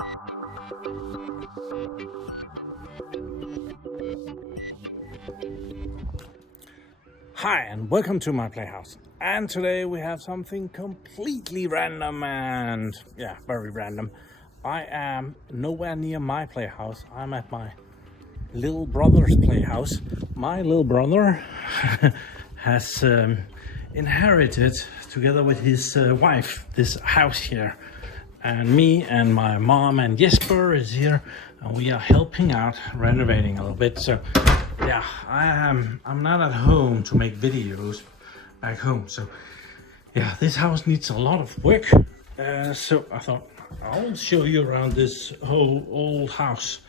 Hi and welcome to my playhouse. And today we have something completely random and very random. I am nowhere near my playhouse. I'm at my little brother's playhouse. My little brother has inherited, together with his wife, this house here. And me and my mom and Jesper is here, and we are helping out renovating a little bit. So yeah, I'm not at home to make videos back home. So yeah, this house needs a lot of work. So I thought I'll show you around this whole old house.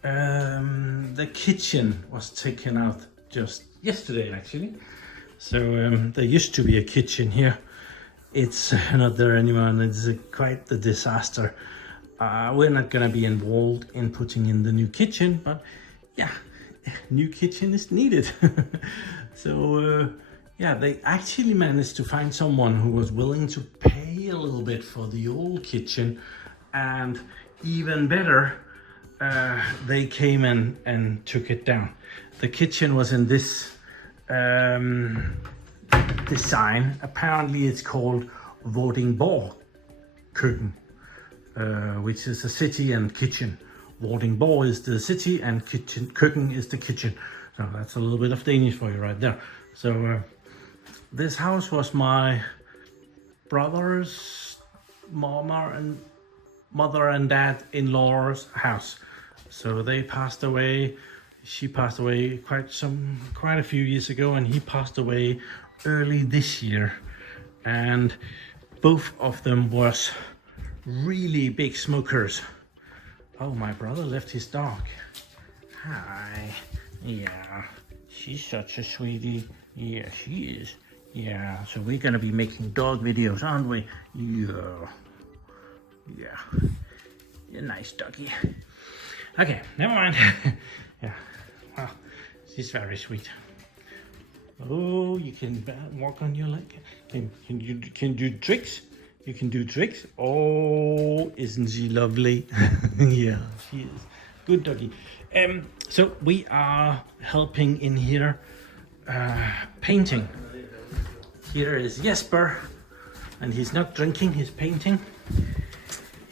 The kitchen was taken out just yesterday actually. So there used to be a kitchen here. It's not there anymore, and it's quite the disaster. We're not gonna be involved in putting in the new kitchen, but yeah, new kitchen is needed. So yeah, they actually managed to find someone who was willing to pay a little bit for the old kitchen, and even better, they came in and took it down. The kitchen was in this design. Apparently it's called Vordingborg Køkken, which is a city and kitchen. Vordingborg is the city and Køkken is the kitchen. So that's a little bit of Danish for you right there. So this house was my brother's mother and dad-in-law's house. So they passed away. She passed away quite a few years ago, and he passed away early this year. And both of them was really big smokers. Oh, my brother left his dog. Hi. Yeah, she's such a sweetie. Yeah, she is. Yeah, so we're gonna be making dog videos, aren't we? Yeah. Yeah. You're a nice doggy. Okay, never mind. Yeah. Well, she's very sweet. Oh, you can walk on your leg. Can do tricks? You can do tricks. Oh, isn't she lovely? Yeah, she is. Good doggy. So we are helping in here, painting. Here is Jesper, and he's not drinking, he's painting,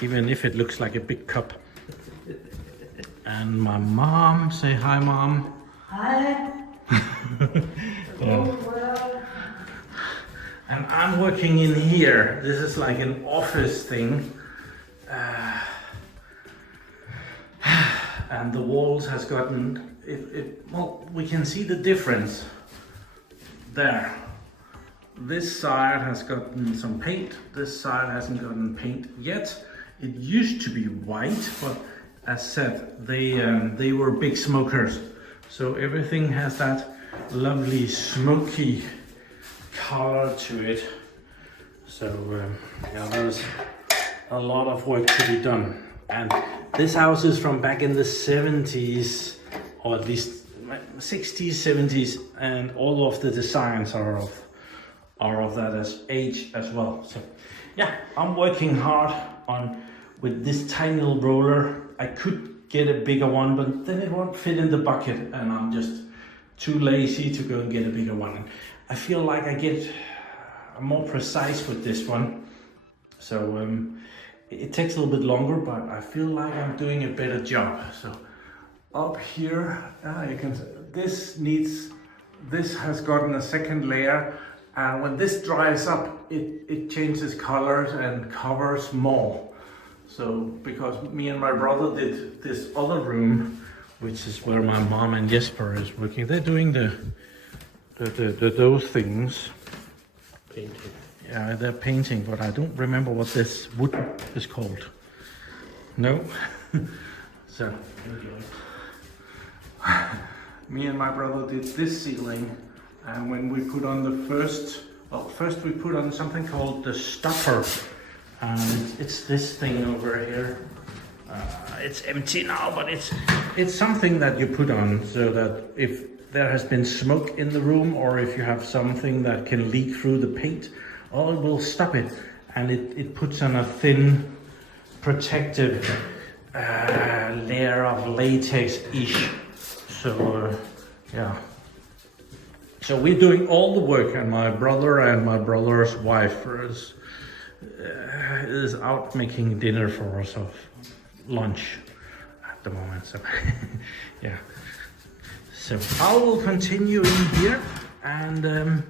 even if it looks like a big cup. And my mom, say hi, Mom. Hi. Yeah. And I'm working in here. This is like an office thing. And the walls has gotten, well, we can see the difference there. This side has gotten some paint. This side hasn't gotten paint yet. It used to be white, but as said, they were big smokers. So everything has that lovely smoky color to it. So yeah, there's a lot of work to be done. And this house is from back in the 70s, or at least 60s, 70s, and all of the designs are of that age as well. So yeah, I'm working hard with this tiny little roller. I could get a bigger one, but then it won't fit in the bucket, and I'm just too lazy to go and get a bigger one. And I feel like I get more precise with this one. So it takes a little bit longer, but I feel like I'm doing a better job. So up here, you can see this has gotten a second layer, and when this dries up, it changes colors and covers more. So because me and my brother did this other room, which is where my mom and Jesper is working, they're doing those things. Painting. Yeah, they're painting, but I don't remember what this wood is called. No. So me and my brother did this ceiling, and when we put on the first we put on something called the stopper, and it's this thing over here. It's empty now, but it's something that you put on so that if there has been smoke in the room, or if you have something that can leak through the paint, it will stop it, and it puts on a thin protective layer of latex-ish. So yeah. So we're doing all the work, and my brother and my brother's wife is out making dinner for us of lunch at the moment. So yeah. So I will continue in here, and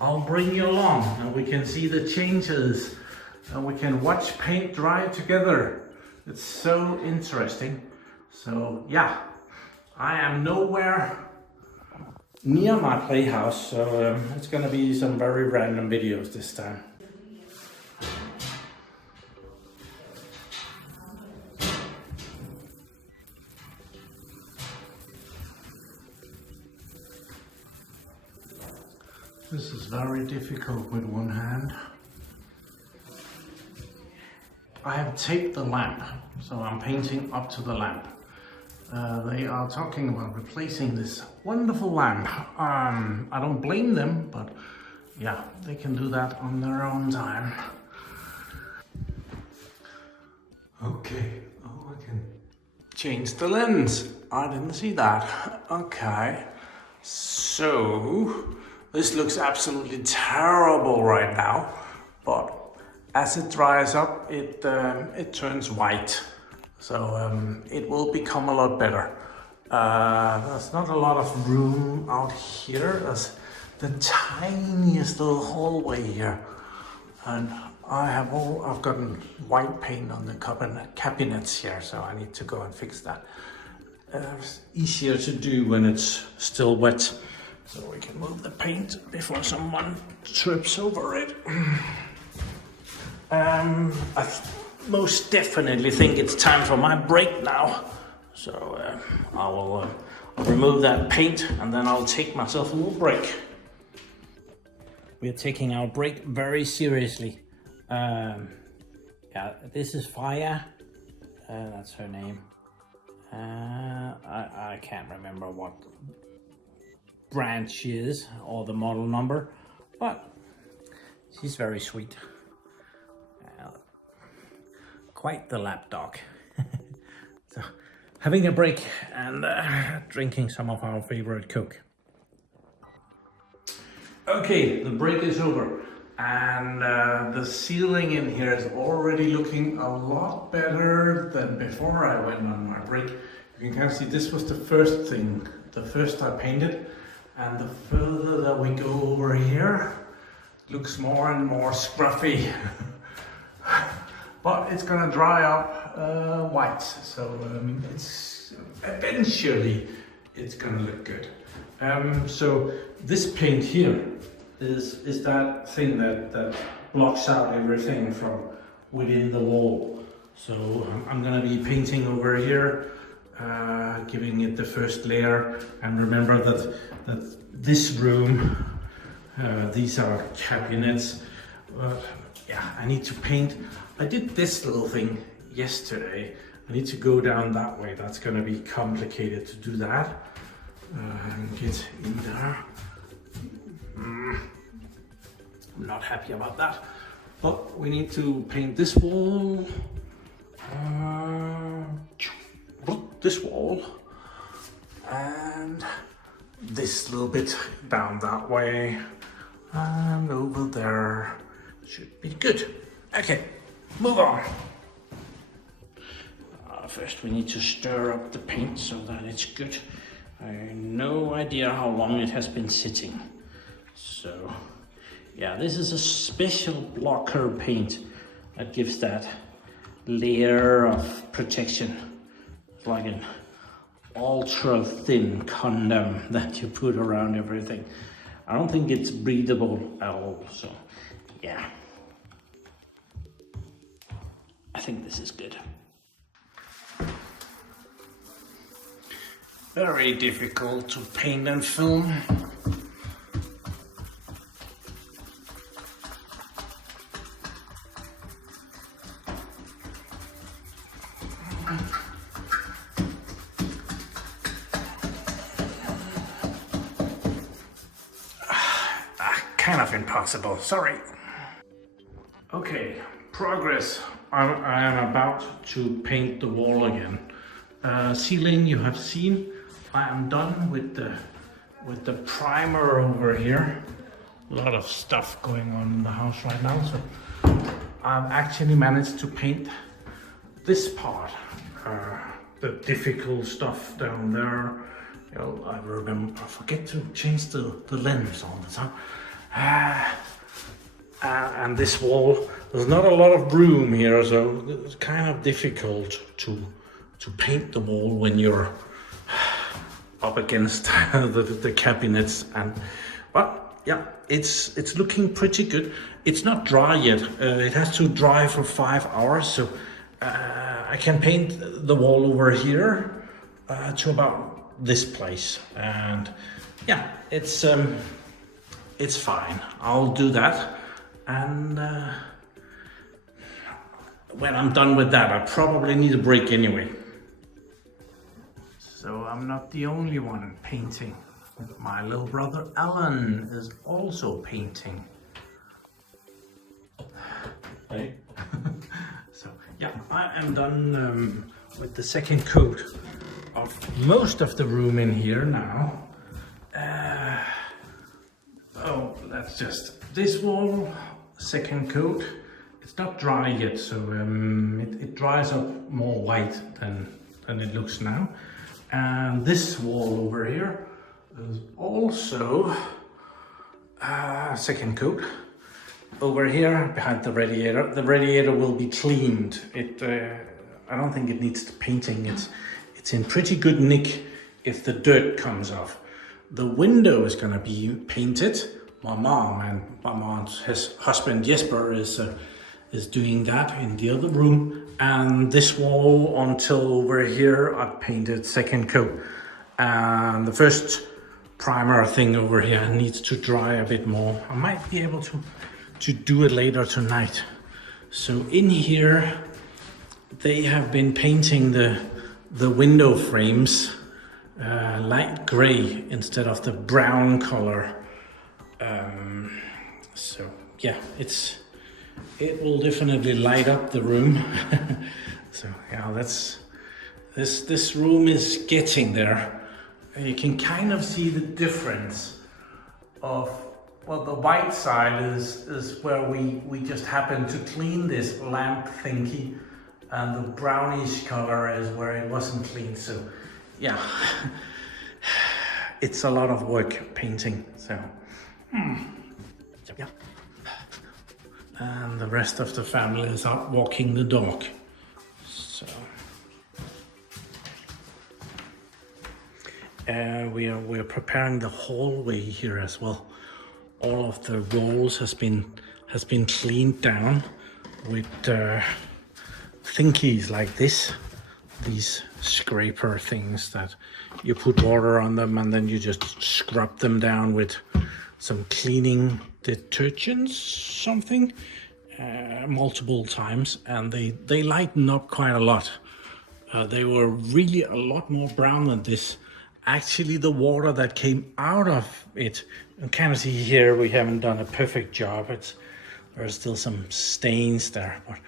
I'll bring you along, and we can see the changes, and we can watch paint dry together. It's so interesting. So yeah, I am nowhere near my playhouse, so it's gonna be some very random videos this time. This is very difficult with one hand. I have taped the lamp, so I'm painting up to the lamp. They are talking about replacing this wonderful lamp. I don't blame them, but yeah, they can do that on their own time. Okay, oh, I can change the lens. I didn't see that. Okay, so this looks absolutely terrible right now, but as it dries up, it turns white. So it will become a lot better. There's not a lot of room out here. There's the tiniest little hallway here, and I've gotten white paint on the cabinets here, so I need to go and fix that. It's easier to do when it's still wet, so we can move the paint before someone trips over it. I most definitely think it's time for my break now. So I'll remove that paint, and then I'll take myself a little break. We're taking our break very seriously. Yeah, this is Freya. That's her name. I can't remember what brand she is or the model number, but she's very sweet. Quite the lapdog. So, having a break and drinking some of our favorite Coke. Okay, the break is over, and the ceiling in here is already looking a lot better than before I went on my break. You can kind of see this was the first I painted, and the further that we go over here, it looks more and more scruffy. But it's gonna dry up white, so it's eventually it's gonna look good. So this paint here is that thing that blocks out everything from within the wall. So I'm gonna be painting over here, giving it the first layer. And remember that this room, these are cabinets. Yeah, I need to paint. I did this little thing yesterday. I need to go down that way. That's gonna be complicated to do that. Get in there. I'm not happy about that. But we need to paint this wall. This wall. And this little bit down that way. And over there. Should be good. Okay. Move on. First we need to stir up the paint so that it's good. I have no idea how long it has been sitting. So yeah, this is a special blocker paint that gives that layer of protection. It's like an ultra thin condom that you put around everything. I don't think it's breathable at all, so yeah. I think this is good. Very difficult to paint and film. Kind of impossible, sorry. Okay, progress. I am about to paint the wall again. Ceiling you have seen. I am done with the primer over here. A lot of stuff going on in the house right now, so I've actually managed to paint this part. The difficult stuff down there. You know, I forget to change the lens all the time. And this wall, there's not a lot of room here, so it's kind of difficult to paint the wall when you're up against the cabinets. But yeah, it's looking pretty good. It's not dry yet. It has to dry for 5 hours, so I can paint the wall over here to about this place, and yeah, it's fine. I'll do that, and when I'm done with that, I probably need a break anyway. So I'm not the only one painting. My little brother Alan is also painting. Hey. So yeah, I am done with the second coat of most of the room in here now. Oh, that's just this wall, second coat. It's not dry yet, so it dries up more white than it looks now. And this wall over here is also second coat. Over here behind the radiator will be cleaned. I don't think it needs painting. It's in pretty good nick if the dirt comes off. The window is gonna be painted. My mom and my mom's husband Jesper is doing that in the other room. And this wall until over here I painted second coat. And the first primer thing over here needs to dry a bit more. I might be able to do it later tonight. So in here they have been painting the window frames light gray instead of the brown color. So yeah, it will definitely light up the room. So yeah, this room is getting there. You can kind of see the difference of, well, the white side is where we just happened to clean this lamp thingy, and the brownish color is where it wasn't clean. So yeah, it's a lot of work painting. So yeah, and the rest of the family is out walking the dog. So we're preparing the hallway here as well. All of the walls has been cleaned down with thingies like this, these scraper things that you put water on them and then you just scrub them down with some cleaning detergents, something, multiple times, and they lighten up quite a lot. They were really a lot more brown than this. Actually, the water that came out of it, you can see here we haven't done a perfect job. There's still some stains there, but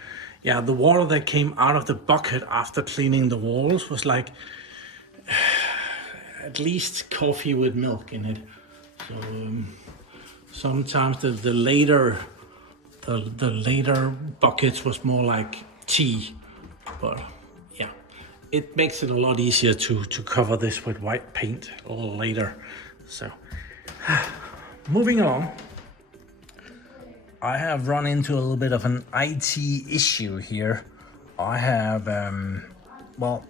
yeah, the water that came out of the bucket after cleaning the walls was like at least coffee with milk in it. So sometimes the later buckets was more like tea, but yeah, it makes it a lot easier to cover this with white paint a little later. So moving on, I have run into a little bit of an IT issue here. I have well,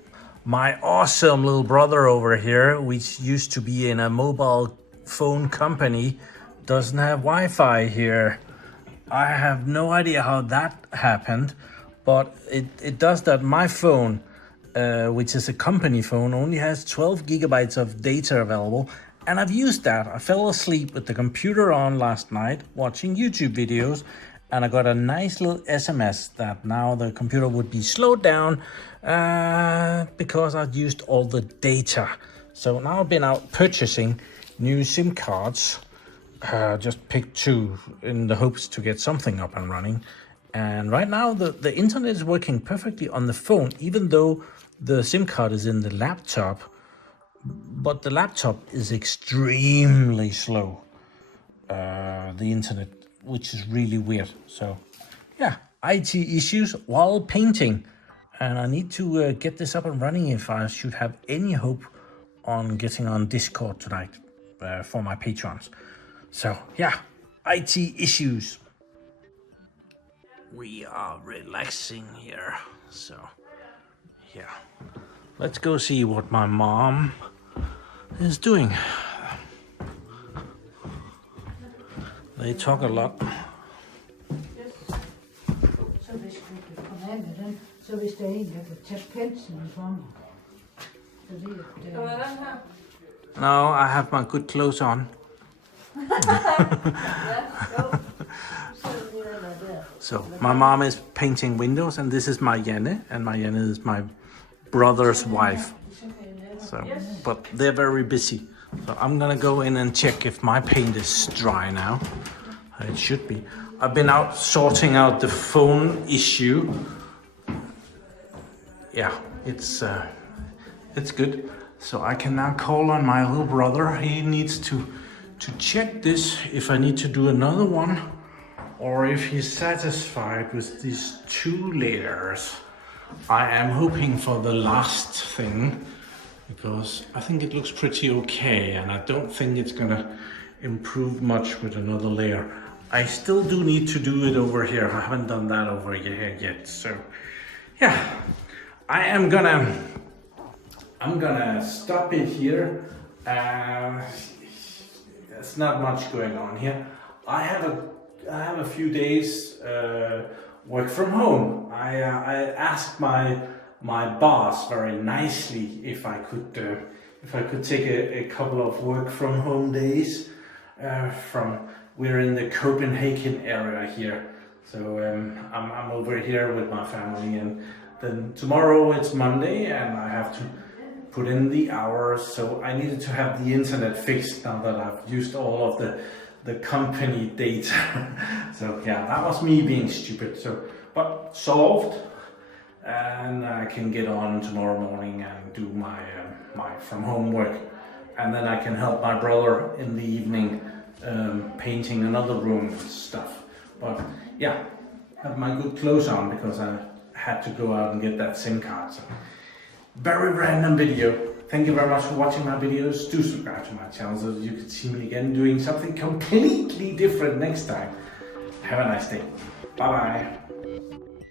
my awesome little brother over here, which used to be in a mobile phone company, doesn't have Wi-Fi here. I have no idea how that happened, but it does that. My phone, which is a company phone, only has 12 gigabytes of data available, and I've used that. I fell asleep with the computer on last night watching YouTube videos, and I got a nice little SMS that now the computer would be slowed down because I'd used all the data. So now I've been out purchasing new SIM cards. Just picked 2 in the hopes to get something up and running. And right now the internet is working perfectly on the phone, even though the SIM card is in the laptop. But the laptop is extremely slow, the internet, which is really weird. So yeah, IT issues while painting. And I need to get this up and running if I should have any hope on getting on Discord tonight for my patrons. So yeah, IT issues. We are relaxing here, so yeah. Let's go see what my mom is doing. They talk a lot. Så hvis du kan komme af med den, så hvis der er en, der kan tage penslen for mig. No, I have my good clothes on. So my mom is painting windows, and this is my Janne, and my Janne is my brother's wife. So, but they're very busy. So I'm gonna go in and check if my paint is dry now. It should be. I've been out sorting out the phone issue. Yeah, it's good. So I can now call on my little brother. He needs to check this if I need to do another one, or if he's satisfied with these 2 layers. I am hoping for the last thing, because I think it looks pretty okay, and I don't think it's gonna improve much with another layer. I still do need to do it over here. I haven't done that over here yet. So yeah, I'm gonna stop it here. There's not much going on here. I have a few days work from home. I asked my boss very nicely if I could take a couple of work from home days. We're in the Copenhagen area here, so I'm over here with my family, and then tomorrow it's Monday and I have to put in the hours, so I needed to have the internet fixed now that I've used all of the company data. So yeah, that was me being stupid. So, but solved, and I can get on tomorrow morning and do my from home work, and then I can help my brother in the evening painting another room and stuff. But yeah, have my good clothes on because I had to go out and get that SIM card. So, very random video. Thank you very much for watching my videos. Do subscribe to my channel so that you can see me again doing something completely different next time. Have a nice day. Bye bye.